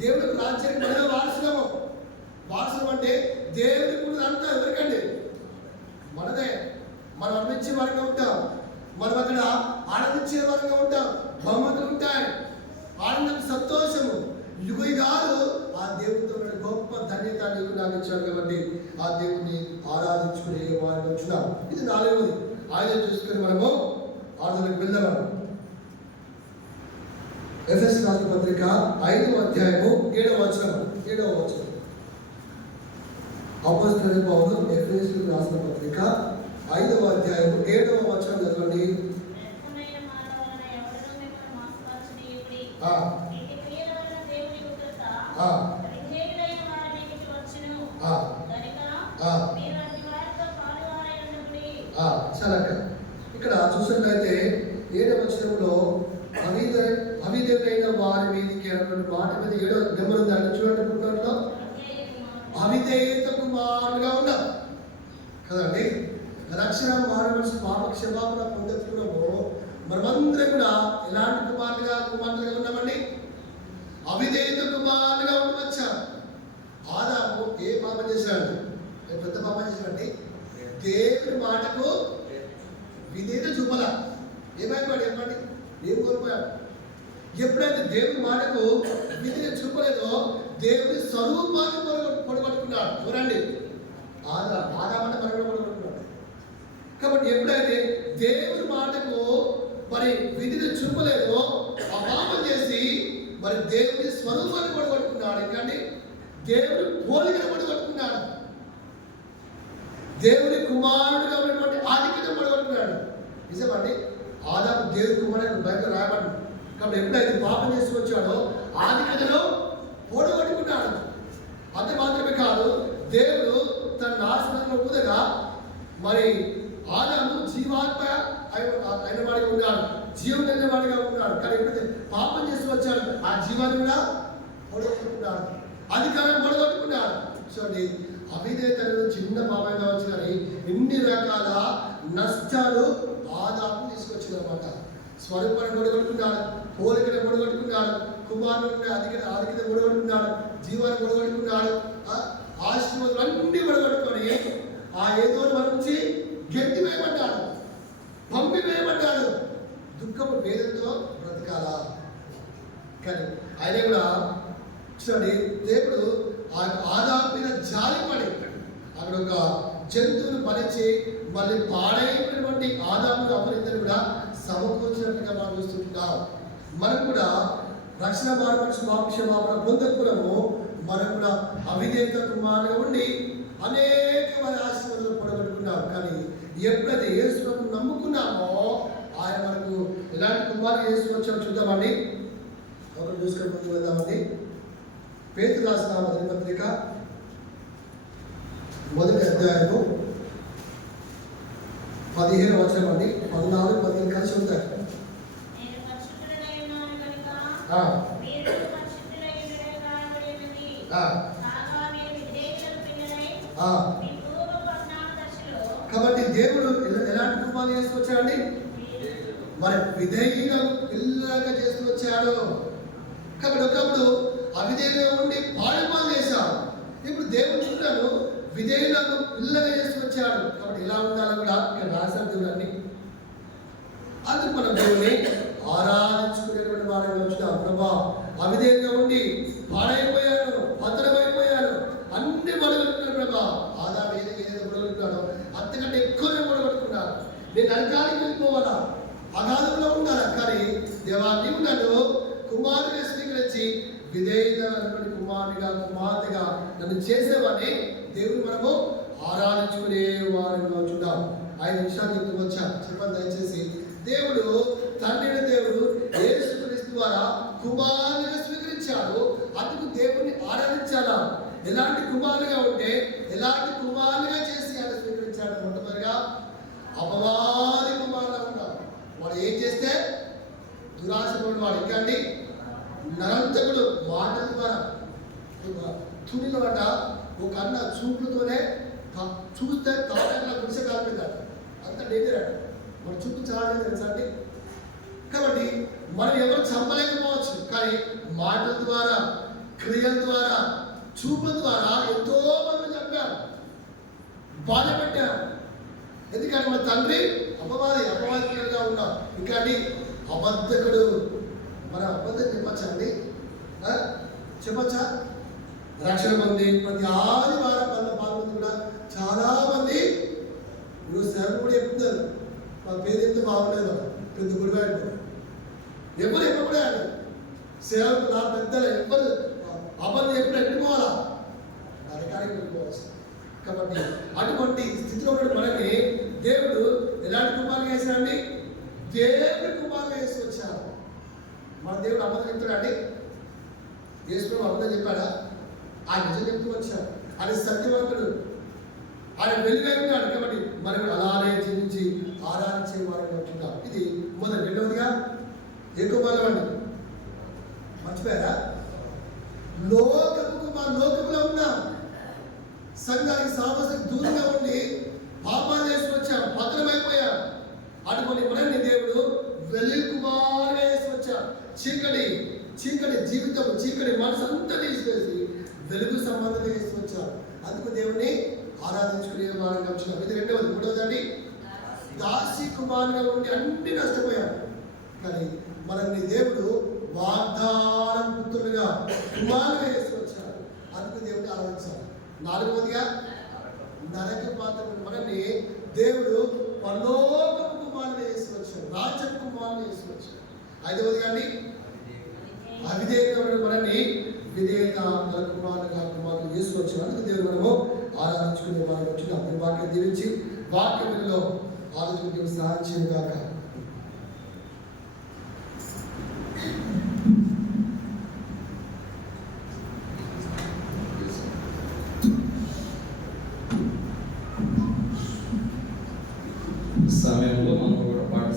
దేవుని రాజ్యానికి మనమే వారసులము. వారసులం అంటే దేవుని కూడా అంతా ఎవరికండి? మనదే. మనం అనిపించే వారిగా ఉంటాం, మనం అక్కడ ఆనందించే వారిగా ఉంటాం, బహుమతులు ఉంటాయి, ఆనందం, సంతోషము, యుగాలు ఆ దేవునితో గొప్ప ధన్యత నీకు నాకు ఇచ్చాడు. కాబట్టి ఆ దేవుని ఆరాధించుకునే వారిని వచ్చినాం. ఇది 4వది. ఆయన చూసుకుని మనము ఆరాధనకు వెళ్దాము. ఎఫెసీ రాసిన పత్రిక 5వ అధ్యాయము 7వ వచనం. అపోస్తలుడైన పౌలు ఎఫెసీయులకు రాసిన పత్రిక 5వ అధ్యాయము 7వ వచనం చదవండి. ఇక్కడ చూసినట్లయితే 7వ వచనంలో అవిధేయులైన వారి మీదకి అన్నటువంటి మాట మీద 7వ నెంబర్ ఉంది అంటే చూడండి. పుస్తకంలో అవిధేయత కుమారులుగా ఉన్నాం కదండి. రక్షణ మారు మనిషి పాప క్షమాపణ పొందకపోవడము మనమందరం కూడా ఎలాంటి కుమారులుగా ఉన్నామండి? అవిధేయత కుమారులుగా ఉండవచ్చా? ఆదాము ఏ పాపం చేశాడు? పెద్ద పాపం చేశాడండి. దేవుని మాటకు విధేయత చూపాల. ఏమైపోయాడు చెప్పండి? ఏం కోల్పోయాడు? ఎప్పుడైతే దేవుని మాటకు విధేయత చూపలేదో దేవుని స్వరూపాన్ని పొడగొట్టుకున్నాడు. చూడండి, ఆదామంటే మనం కూడా పొడగొట్టుకున్నాడు. కాబట్టి ఎప్పుడైతే దేవుని మాటకు మరి విధిని చూపలేదో ఆ పాపం చేసి మరి దేవుని స్వరూపాన్ని పొడగొట్టుకున్నాడు. ఎందుకంటే దేవుని పోలికను పొడగొట్టుకున్నాడు. దేవుని కుమారుడుగా ఉన్నటువంటి ఆధిక్యతను పొడగొట్టుకున్నాడు. నిజమండి, ఆదాము దేవుని కుమారుడు బయట రాయబడ్డాడు. కాబట్టి ఎప్పుడైతే పాపం చేసి వచ్చాడో ఆధిక్యతను పొడగొట్టుకున్నాడు. అంతే మాత్రమే కాదు, దేవుడు తన నాశనంలో ఊదగా మరి ఆదాము జీవాత్మ అయిన వాడిగా ఉన్నాడు, జీవం లేని వాడిగా ఉన్నాడు. కానీ ఎప్పుడైతే పాపం చేస్తూ వచ్చాడు ఆ జీవాన్ని కూడా పొడగొట్టుకున్నాడు, అధికారం పొడగొట్టుకున్నాడు. చూడండి, అవిధేయతను చిన్న పాపం కావచ్చు కానీ ఎన్ని రకాల నష్టాలు ఆదాము తీసుకొచ్చిందన్నమాట. స్వరూపాన్ని పొడగొట్టుకున్నాడు, పోలికను పొడగొట్టుకున్నాడు, కుమారుడు ఆధిక్యత పొడగొట్టుకున్నాడు, జీవాన్ని పొడగొట్టుకున్నాడు, ఆశీర్వాదాలు అన్ని పొడగొట్టుకొని ఆ ఏదో నుంచి గట్టి వేయబడ్డాడు, పంపి వేయబడ్డాడు. దుఃఖము వేదంతో బ్రతకాలా. కానీ ఆయన కూడా చూడండి, దేవుడు ఆదాము మీద జాలిపడి అక్కడ ఒక జంతువును పలిచి మళ్ళీ పాడైనటువంటి ఆదామును అపరిద్దరు కూడా సమకూర్చినట్టుగా మనం చూస్తుంటాం. మనం కూడా రక్షణ క్షమాపణ పొందకులము. మనం కూడా అవిధేయత కుమారుగా ఉండి అనేక మంది ఆశీర్వాదాలు పొడగొట్టుకున్నాం. కానీ ఎప్పుడైతే యేసును నమ్ముకున్నామో ఆయన మనకు ఎలాంటి కుమారులు యేసు వచ్చామో చూద్దామండి. ఒకరు చూసుకొని ముందుకు వెళ్దామండి. పేతురు రాసిన మొదటి పత్రిక 1వ అధ్యాయము 15వ వచనం అండి. 14, 15 కలిసి ఉంటాయి. కాబట్టి దేవుడు ఎలాంటి కుమారులు చేసుకొచ్చాడండి? మరి విధేయులను పిల్లలుగా చేసుకొచ్చాడు. కాబట్టి ఒకప్పుడు అవిధేయులుగా ఉండి పాడుపాలు చేశాడు. ఇప్పుడు దేవుడు చూడాను విధేయులను పిల్లలుగా చేసుకొచ్చాడు. కాబట్టి ఇలా ఉండాలి కూడా ఇక్కడ రాశాడు దేవుడు. అందుకు మనం దేవుని ఆరాధించుకునేటువంటి వారిని వచ్చిన ప్రభా, అవిధేయంగా ఉండి పాడైపోయాను, భద్రమైపోయాను, అన్ని మొదలుపెట్టిన ప్రభా. ఆదాము ఏదైతే మొదలుపెట్టాడో అంతకంటే ఎక్కువనే మొదలుపెట్టుకున్నాను. నేను నరకానికి వెళ్ళిపోవాలా, అగాధంలో ఉండాలా. కానీ దేవా, నీవు నన్ను కుమారుడిగా స్వీకరించి విధేయమైనటువంటి కుమార్తెగా నన్ను చేసేవాడిని. దేవుడు మనము ఆరాధించుకునే వారిలో చూద్దాం. 5 నిమిషాలు చెప్తూ వచ్చా చెప్పండి దయచేసి. దేవుడు తండ్రి దేవుడు యేసుక్రీస్తు ద్వారా కుమారునిగా స్వీకరించాడు. అందుకు దేవుడిని ఆరాధించాలా. ఎలాంటి కుమారులుగా ఉంటే ఎలాంటి కుమారులుగా చేసి ఆయన స్వీకరించాడు. మొట్టమొదటిగా అపవాది కుమారులుగా ఉన్నాడు. వాడు ఏం చేస్తే దురాశపడు వాడు. ఇంకా అండి నరంతకుడు మాటల ద్వారా తునిలో అంట ఒక అన్న చూపులతోనే చూస్తే తాటలా గుడిసె కాలిపోయిందట. అంత డేంజర్ అంట. మన చూపు చాలా తెలుసా అండి. కాబట్టి మనం ఎవరు చంపలేకపోవచ్చు, కానీ మాటల ద్వారా, క్రియల ద్వారా, చూపుల ద్వారా ఎంతో మంది చంపారు, బాధ పెట్టారు. ఎందుకంటే మన తండ్రి అపవాదిగా ఉన్నాం. ఇంకా అండి అబద్ధకుడు. మన అబద్ధం చెప్పచ్చా అండి? చెప్పచ్చా? రక్షణ మంది ప్రతి ఆదివారం పాల్గొంది కూడా చాలా మంది ఇప్పుడు సేవ కూడా చెప్తున్నారు. మా పేరు ఎంత బాగుండేదో పెద్ద గుడిగా ఎవరు ఎప్పుడే అండి సేవకు నా పెద్దలు ఎవరు అబద్ధం ఎప్పుడు ఎట్టుకోవాలా, నరకానికి వెళ్ళిపోవచ్చు. కాబట్టి అటువంటి స్థితిలో ఉన్న మనకి దేవుడు ఎలాంటి కుమారులు వేసాడండి? దేవుడి కుమారులు వేసి వచ్చారు. మన దేవుడు అబద్ధం చెప్తాడండి? యేసు అబద్ధం చెప్పాడా? ఆయన నిజం చెప్తూ వచ్చాడు. ఆయన సత్యవంతుడు, ఆయన వెలుగైనాడు. కాబట్టి మనం అలానే జీవించి ఆరాధించే వారిని ఉంటున్నాం. ఇది మొదటి. రెండవదిగా ఎక్కువ బలం అండి. మర్చిపోయారా? లోకములో ఉన్నాం. సంఘానికి సామస్యం దూరంగా ఉండి పాపాలు చేసి వచ్చాం, భద్రమైపోయాం. అటువంటి మనల్ని దేవుడు వెలుగు కుమారుగా వేసి వచ్చాం. చీకటి జీవితం, చీకటి మనసు అంతా తీసివేసి వెలుగు సంబంధం వేసి వచ్చారు. అందుకు దేవుని ఆరాధించుకునే వారంగా వచ్చినాం. ఇది రెండవది. మూడవదండి, దాసి కుమారుగా ఉండి అన్ని నష్టపోయారు. కానీ మనల్ని దేవుడు వాగ్దానం పుత్రులుగా కుమారుగా వేసి వచ్చారు. అందుకు దేవుడిని ఆరాధించాలి. నాలుగవదిగా నరక పాత్ర మనల్ని దేవుడు పరలోకపు కుమారుగా వేసి వచ్చారు, రాజ్య కుమారుగా వేసి వచ్చారు. ఐదవదిగా అండి అవిధేయమైన మనల్ని విధేయత కుమారులు వేసుకొచ్చారు. అందుకు దేవుడు మనము ఆరాధించుకునే వారు వచ్చిన అప్పుడు వాక్యం దీవించి వాక్యంలో ఆలోచన సహాయం చేయగాక. సమయంలో మనం కూడా పాట